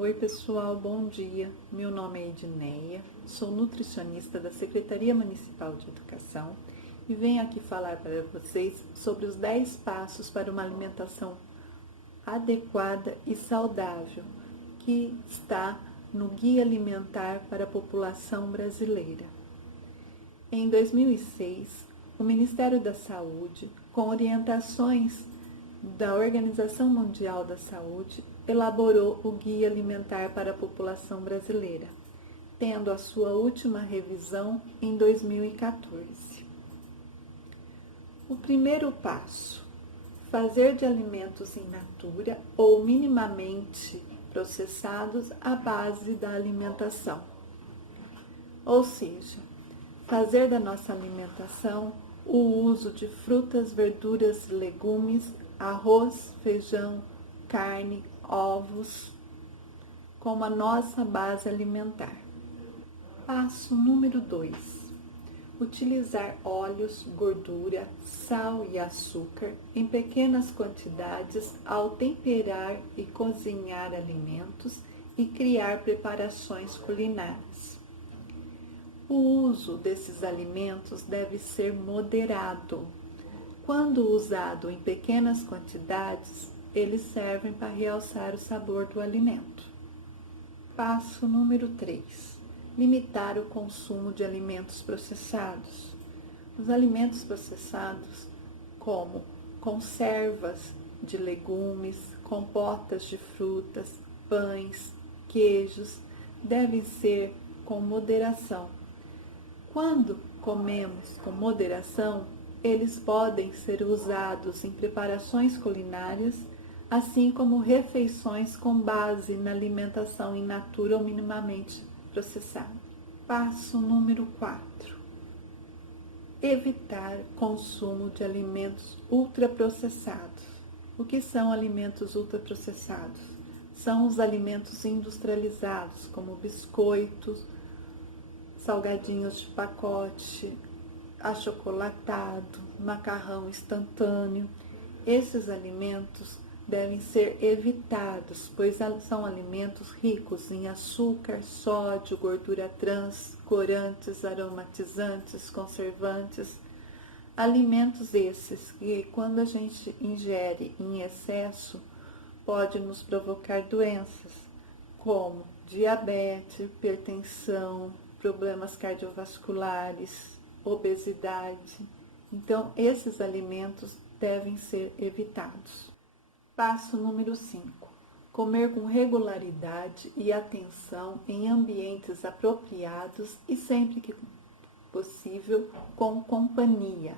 Oi pessoal, bom dia. Meu nome é Edneia, sou nutricionista da Secretaria Municipal de Educação e venho aqui falar para vocês sobre os 10 passos para uma alimentação adequada e saudável que está no Guia Alimentar para a População Brasileira. Em 2006, o Ministério da Saúde, com orientações da Organização Mundial da Saúde, elaborou o Guia Alimentar para a População Brasileira, tendo a sua última revisão em 2014. O primeiro passo: fazer de alimentos in natura ou minimamente processados a base da alimentação. Ou seja, fazer da nossa alimentação o uso de frutas, verduras, legumes, arroz, feijão, carne, ovos, como a nossa base alimentar. Passo número 2. Utilizar óleos, gordura, sal e açúcar em pequenas quantidades ao temperar e cozinhar alimentos e criar preparações culinárias. O uso desses alimentos deve ser moderado. Quando usado em pequenas quantidades, eles servem para realçar o sabor do alimento. Passo número 3. Limitar o consumo de alimentos processados. Os alimentos processados, como conservas de legumes, compotas de frutas, pães, queijos, devem ser com moderação. Quando comemos com moderação, eles podem ser usados em preparações culinárias, assim como refeições com base na alimentação in natura ou minimamente processada. Passo número 4. Evitar consumo de alimentos ultraprocessados. O que são alimentos ultraprocessados? São os alimentos industrializados, como biscoitos, salgadinhos de pacote, achocolatado, macarrão instantâneo. Esses alimentos devem ser evitados, pois são alimentos ricos em açúcar, sódio, gordura trans, corantes, aromatizantes, conservantes. Alimentos esses que, quando a gente ingere em excesso, pode nos provocar doenças como diabetes, hipertensão, problemas cardiovasculares, obesidade. Então, esses alimentos devem ser evitados. Passo número 5. Comer com regularidade e atenção em ambientes apropriados e sempre que possível com companhia.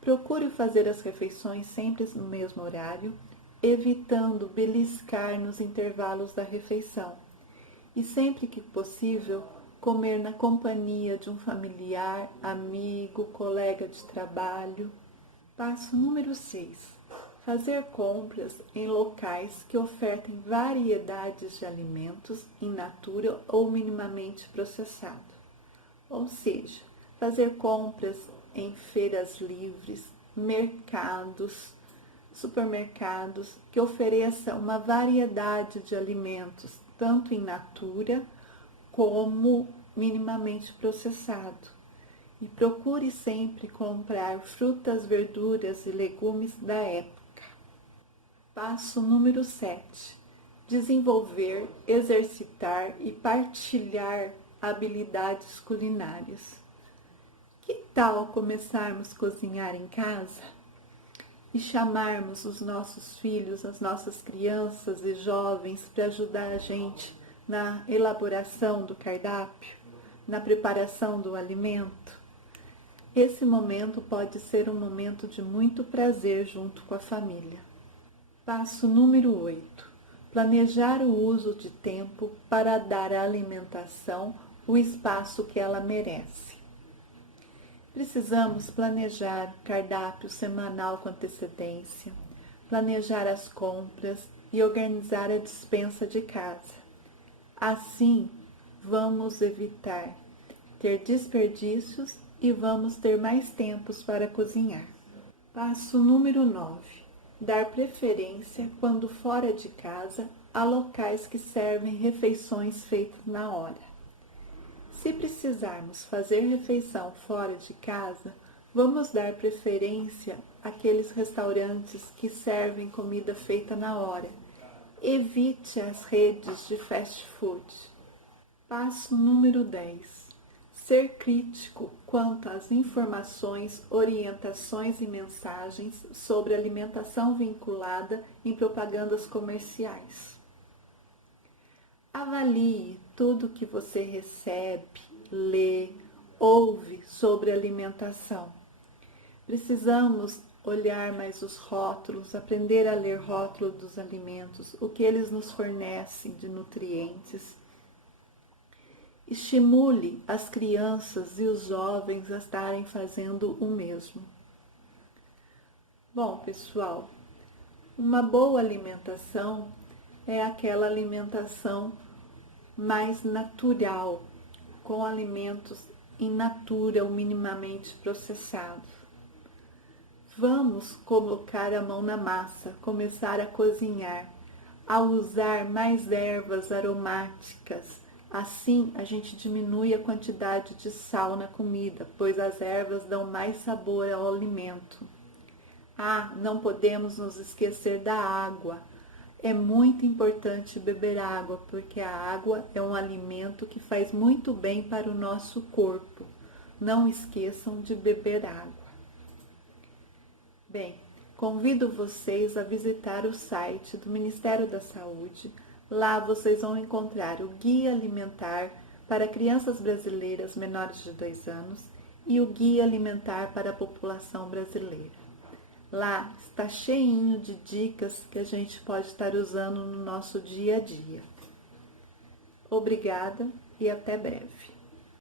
Procure fazer as refeições sempre no mesmo horário, evitando beliscar nos intervalos da refeição. E sempre que possível, comer na companhia de um familiar, amigo, colega de trabalho. Passo número 6. Fazer compras em locais que ofertem variedades de alimentos in natura ou minimamente processado. Ou seja, fazer compras em feiras livres, mercados, supermercados que ofereçam uma variedade de alimentos, tanto in natura como minimamente processado. E procure sempre comprar frutas, verduras e legumes da época. Passo número 7. Desenvolver, exercitar e partilhar habilidades culinárias. Que tal começarmos a cozinhar em casa? E chamarmos os nossos filhos, as nossas crianças e jovens para ajudar a gente na elaboração do cardápio, na preparação do alimento? Esse momento pode ser um momento de muito prazer junto com a família. Passo número 8. Planejar o uso de tempo para dar à alimentação o espaço que ela merece. Precisamos planejar o cardápio semanal com antecedência, planejar as compras e organizar a despensa de casa. Assim, vamos evitar ter desperdícios e vamos ter mais tempos para cozinhar. Passo número 9. Dar preferência, quando fora de casa, a locais que servem refeições feitas na hora. Se precisarmos fazer refeição fora de casa, vamos dar preferência àqueles restaurantes que servem comida feita na hora. Evite as redes de fast food. Passo número 10. Ser crítico quanto às informações, orientações e mensagens sobre alimentação vinculada em propagandas comerciais. Avalie tudo que você recebe, lê, ouve sobre alimentação. Precisamos olhar mais os rótulos, aprender a ler rótulos dos alimentos, o que eles nos fornecem de nutrientes. Estimule as crianças e os jovens a estarem fazendo o mesmo. Bom, pessoal, uma boa alimentação é aquela alimentação mais natural, com alimentos in natura ou minimamente processados. Vamos colocar a mão na massa, começar a cozinhar, a usar mais ervas aromáticas. Assim, a gente diminui a quantidade de sal na comida, pois as ervas dão mais sabor ao alimento. Não podemos nos esquecer da água. É muito importante beber água, porque a água é um alimento que faz muito bem para o nosso corpo. Não esqueçam de beber água. Bem, convido vocês a visitar o site do Ministério da Saúde. Lá vocês vão encontrar o Guia Alimentar para Crianças Brasileiras menores de 2 anos e o Guia Alimentar para a População Brasileira. Lá está cheinho de dicas que a gente pode estar usando no nosso dia a dia. Obrigada e até breve.